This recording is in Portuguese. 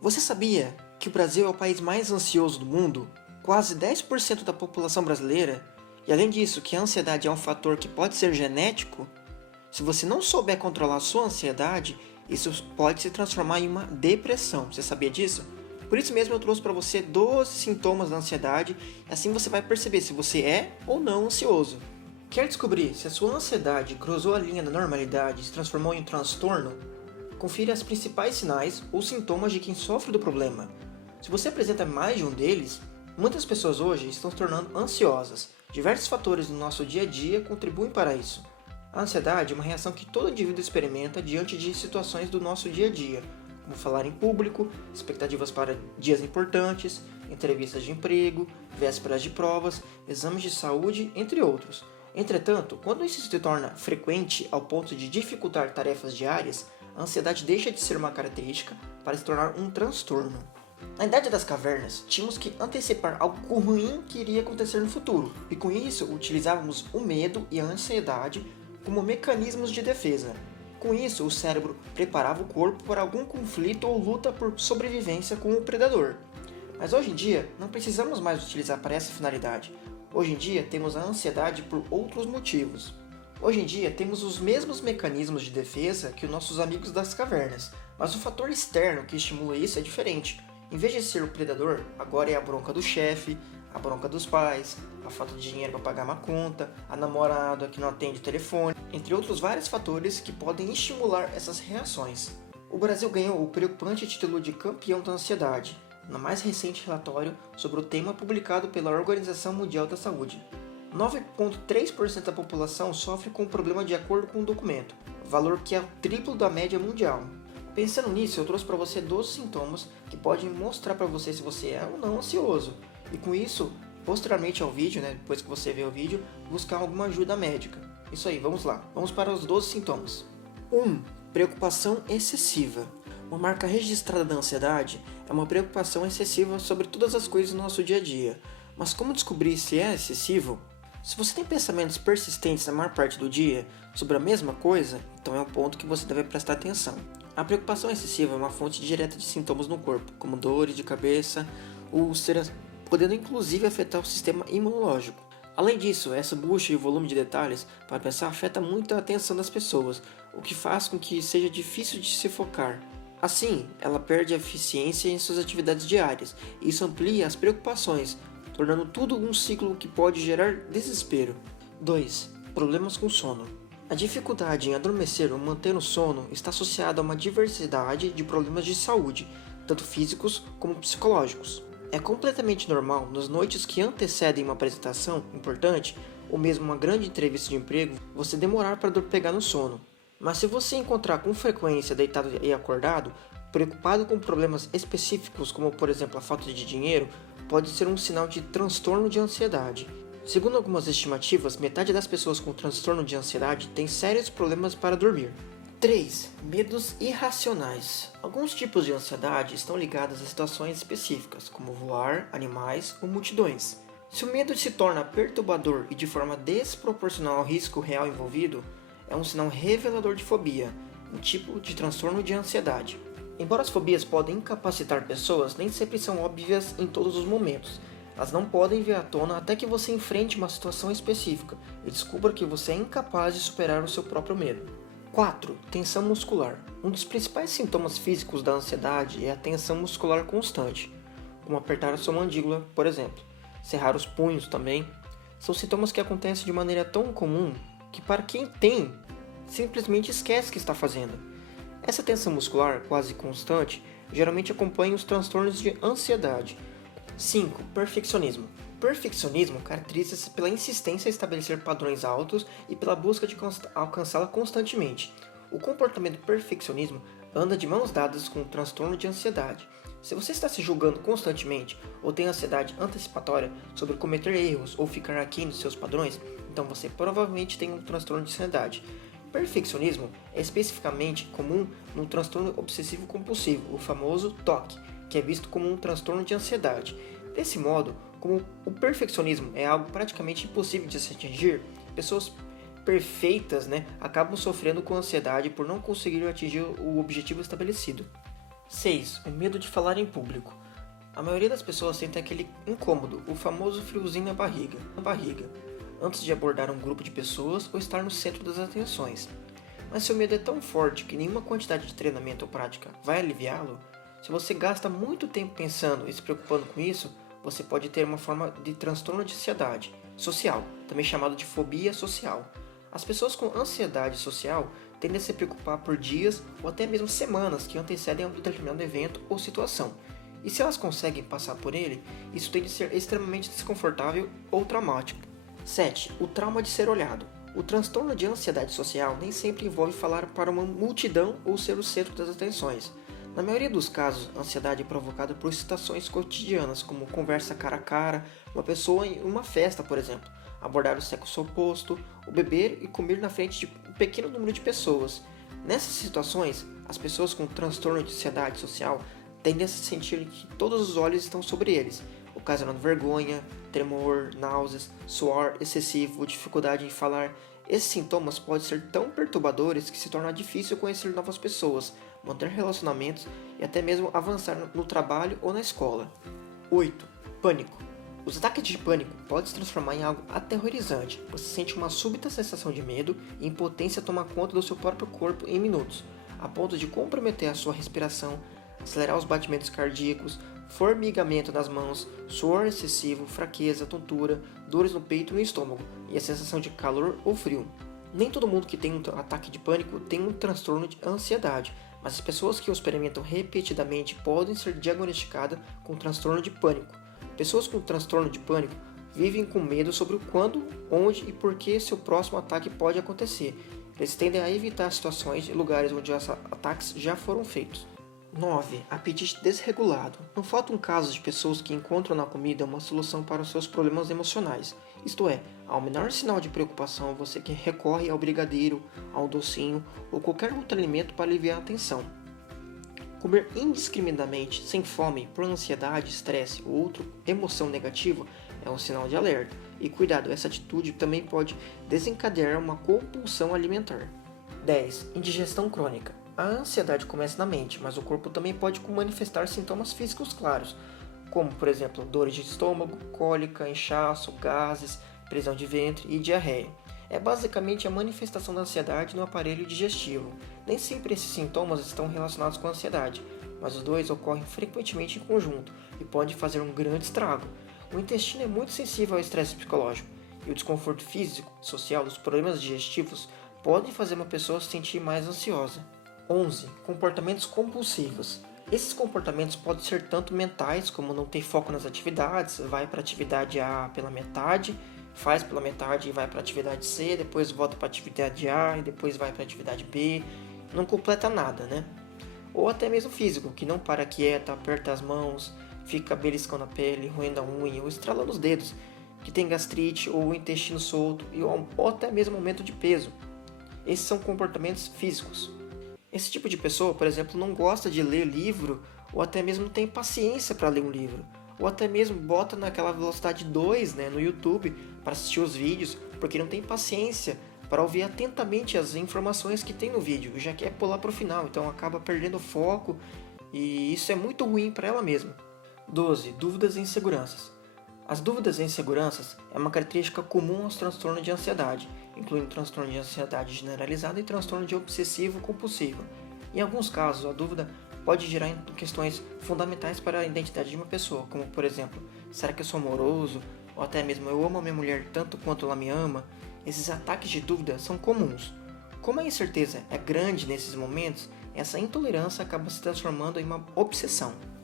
Você sabia que o Brasil é o país mais ansioso do mundo? Quase 10% da população brasileira. E além disso, que a ansiedade é um fator que pode ser genético? Se você não souber controlar a sua ansiedade, isso pode se transformar em uma depressão. Você sabia disso? Por isso mesmo eu trouxe para você 12 sintomas da ansiedade, e assim você vai perceber se você é ou não ansioso. Quer descobrir se a sua ansiedade cruzou a linha da normalidade e se transformou em um transtorno? Confira os principais sinais ou sintomas de quem sofre do problema. Se você apresenta mais de um deles, muitas pessoas hoje estão se tornando ansiosas. Diversos fatores no nosso dia a dia contribuem para isso. A ansiedade é uma reação que todo indivíduo experimenta diante de situações do nosso dia a dia, como falar em público, expectativas para dias importantes, entrevistas de emprego, vésperas de provas, exames de saúde, entre outros. Entretanto, quando isso se torna frequente ao ponto de dificultar tarefas diárias, a ansiedade deixa de ser uma característica para se tornar um transtorno. Na Idade das Cavernas, tínhamos que antecipar algo ruim que iria acontecer no futuro, e com isso utilizávamos o medo e a ansiedade como mecanismos de defesa. Com isso, o cérebro preparava o corpo para algum conflito ou luta por sobrevivência com o predador. Mas hoje em dia, não precisamos mais utilizar para essa finalidade. Hoje em dia, temos a ansiedade por outros motivos. Hoje em dia, temos os mesmos mecanismos de defesa que os nossos amigos das cavernas, mas o fator externo que estimula isso é diferente. Em vez de ser o predador, agora é a bronca do chefe, a bronca dos pais, a falta de dinheiro para pagar uma conta, a namorada que não atende o telefone, entre outros vários fatores que podem estimular essas reações. O Brasil ganhou o preocupante título de campeão da ansiedade, no mais recente relatório sobre o tema publicado pela Organização Mundial da Saúde. 9,3% da população sofre com o problema de acordo com o documento, valor que é o triplo da média mundial. Pensando nisso, eu trouxe para você 12 sintomas que podem mostrar para você se você é ou não ansioso. E com isso, posteriormente ao vídeo, depois que você vê o vídeo, buscar alguma ajuda médica. Isso aí, vamos lá. Vamos para os 12 sintomas. 1. Preocupação excessiva. Uma marca registrada da ansiedade é uma preocupação excessiva sobre todas as coisas do nosso dia a dia. Mas como descobrir se é excessivo? Se você tem pensamentos persistentes na maior parte do dia sobre a mesma coisa, então é um ponto que você deve prestar atenção. A preocupação excessiva é uma fonte direta de sintomas no corpo, como dores de cabeça, úlceras, podendo inclusive afetar o sistema imunológico. Além disso, essa bucha e o volume de detalhes para pensar afeta muito a atenção das pessoas, o que faz com que seja difícil de se focar. Assim, ela perde a eficiência em suas atividades diárias, e isso amplia as preocupações, tornando tudo um ciclo que pode gerar desespero. 2. Problemas com sono. A dificuldade em adormecer ou manter o sono está associada a uma diversidade de problemas de saúde, tanto físicos como psicológicos. É completamente normal, nas noites que antecedem uma apresentação importante, ou mesmo uma grande entrevista de emprego, você demorar para pegar no sono. Mas se você encontrar com frequência deitado e acordado, preocupado com problemas específicos como por exemplo a falta de dinheiro, pode ser um sinal de transtorno de ansiedade. Segundo algumas estimativas, metade das pessoas com transtorno de ansiedade tem sérios problemas para dormir. 3. Medos irracionais. Alguns tipos de ansiedade estão ligados a situações específicas, como voar, animais ou multidões. Se o medo se torna perturbador e de forma desproporcional ao risco real envolvido, é um sinal revelador de fobia, um tipo de transtorno de ansiedade. Embora as fobias podem incapacitar pessoas, nem sempre são óbvias em todos os momentos. Elas não podem vir à tona até que você enfrente uma situação específica e descubra que você é incapaz de superar o seu próprio medo. 4. Tensão muscular. Um dos principais sintomas físicos da ansiedade é a tensão muscular constante, como apertar a sua mandíbula, por exemplo. Cerrar os punhos também. São sintomas que acontecem de maneira tão comum que para quem tem, simplesmente esquece que está fazendo. Essa tensão muscular quase constante geralmente acompanha os transtornos de ansiedade. 5. Perfeccionismo. Perfeccionismo caracteriza-se pela insistência em estabelecer padrões altos e pela busca de alcançá-la constantemente. O comportamento perfeccionismo anda de mãos dadas com o transtorno de ansiedade. Se você está se julgando constantemente ou tem ansiedade antecipatória sobre cometer erros ou ficar aquém dos seus padrões, então você provavelmente tem um transtorno de ansiedade. Perfeccionismo é especificamente comum no transtorno obsessivo-compulsivo, o famoso TOC, que é visto como um transtorno de ansiedade. Desse modo, como o perfeccionismo é algo praticamente impossível de se atingir, pessoas perfeitas acabam sofrendo com ansiedade por não conseguir atingir o objetivo estabelecido. 6. O medo de falar em público. A maioria das pessoas sente aquele incômodo, o famoso friozinho na barriga, antes de abordar um grupo de pessoas ou estar no centro das atenções. Mas se o medo é tão forte que nenhuma quantidade de treinamento ou prática vai aliviá-lo, se você gasta muito tempo pensando e se preocupando com isso, você pode ter uma forma de transtorno de ansiedade social, também chamado de fobia social. As pessoas com ansiedade social tendem a se preocupar por dias ou até mesmo semanas que antecedem a um determinado evento ou situação. E se elas conseguem passar por ele, isso tende a ser extremamente desconfortável ou traumático. 7. O trauma de ser olhado. O transtorno de ansiedade social nem sempre envolve falar para uma multidão ou ser o centro das atenções. Na maioria dos casos, a ansiedade é provocada por situações cotidianas, como conversa cara a cara, uma pessoa em uma festa, por exemplo, abordar o sexo oposto, ou beber e comer na frente de um pequeno número de pessoas. Nessas situações, as pessoas com transtorno de ansiedade social tendem a se sentir que todos os olhos estão sobre eles, ocasionando vergonha, tremor, náuseas, suor excessivo, dificuldade em falar. Esses sintomas podem ser tão perturbadores que se torna difícil conhecer novas pessoas, manter relacionamentos e até mesmo avançar no trabalho ou na escola. 8. Pânico. Os ataques de pânico podem se transformar em algo aterrorizante. Você sente uma súbita sensação de medo e impotência tomar conta do seu próprio corpo em minutos, a ponto de comprometer a sua respiração, acelerar os batimentos cardíacos, formigamento nas mãos, suor excessivo, fraqueza, tontura, dores no peito e no estômago, e a sensação de calor ou frio. Nem todo mundo que tem um ataque de pânico tem um transtorno de ansiedade, mas as pessoas que o experimentam repetidamente podem ser diagnosticadas com transtorno de pânico. Pessoas com transtorno de pânico vivem com medo sobre o quando, onde e por que seu próximo ataque pode acontecer. Eles tendem a evitar situações e lugares onde os ataques já foram feitos. 9. Apetite desregulado. Não faltam casos de pessoas que encontram na comida uma solução para os seus problemas emocionais. Isto é, ao menor sinal de preocupação, você que recorre ao brigadeiro, ao docinho ou qualquer outro alimento para aliviar a tensão. Comer indiscriminadamente, sem fome, por ansiedade, estresse ou outra emoção negativa é um sinal de alerta. E cuidado, essa atitude também pode desencadear uma compulsão alimentar. 10. Indigestão crônica. A ansiedade começa na mente, mas o corpo também pode manifestar sintomas físicos claros, como, por exemplo, dores de estômago, cólica, inchaço, gases, prisão de ventre e diarreia. É basicamente a manifestação da ansiedade no aparelho digestivo. Nem sempre esses sintomas estão relacionados com a ansiedade, mas os dois ocorrem frequentemente em conjunto e podem fazer um grande estrago. O intestino é muito sensível ao estresse psicológico, e o desconforto físico, social dos problemas digestivos podem fazer uma pessoa se sentir mais ansiosa. 11. Comportamentos compulsivos. Esses comportamentos podem ser tanto mentais, como não ter foco nas atividades, vai para a atividade A pela metade, faz pela metade e vai para a atividade C, depois volta para a atividade A e depois vai para a atividade B, não completa nada, né? Ou até mesmo físico, que não para quieta, aperta as mãos, fica beliscando a pele, roendo a unha ou estralando os dedos, que tem gastrite ou o intestino solto ou até mesmo aumento de peso. Esses são comportamentos físicos. Esse tipo de pessoa, por exemplo, não gosta de ler livro ou até mesmo não tem paciência para ler um livro. Ou até mesmo bota naquela velocidade 2, no YouTube para assistir os vídeos, porque não tem paciência para ouvir atentamente as informações que tem no vídeo e já quer pular para o final, então acaba perdendo o foco e isso é muito ruim para ela mesma. 12. Dúvidas e inseguranças. As dúvidas e inseguranças é uma característica comum aos transtornos de ansiedade, incluindo transtorno de ansiedade generalizada e transtorno de obsessivo compulsivo. Em alguns casos, a dúvida pode gerar questões fundamentais para a identidade de uma pessoa, como por exemplo, será que eu sou amoroso? Ou até mesmo, eu amo a minha mulher tanto quanto ela me ama? Esses ataques de dúvida são comuns. Como a incerteza é grande nesses momentos, essa intolerância acaba se transformando em uma obsessão.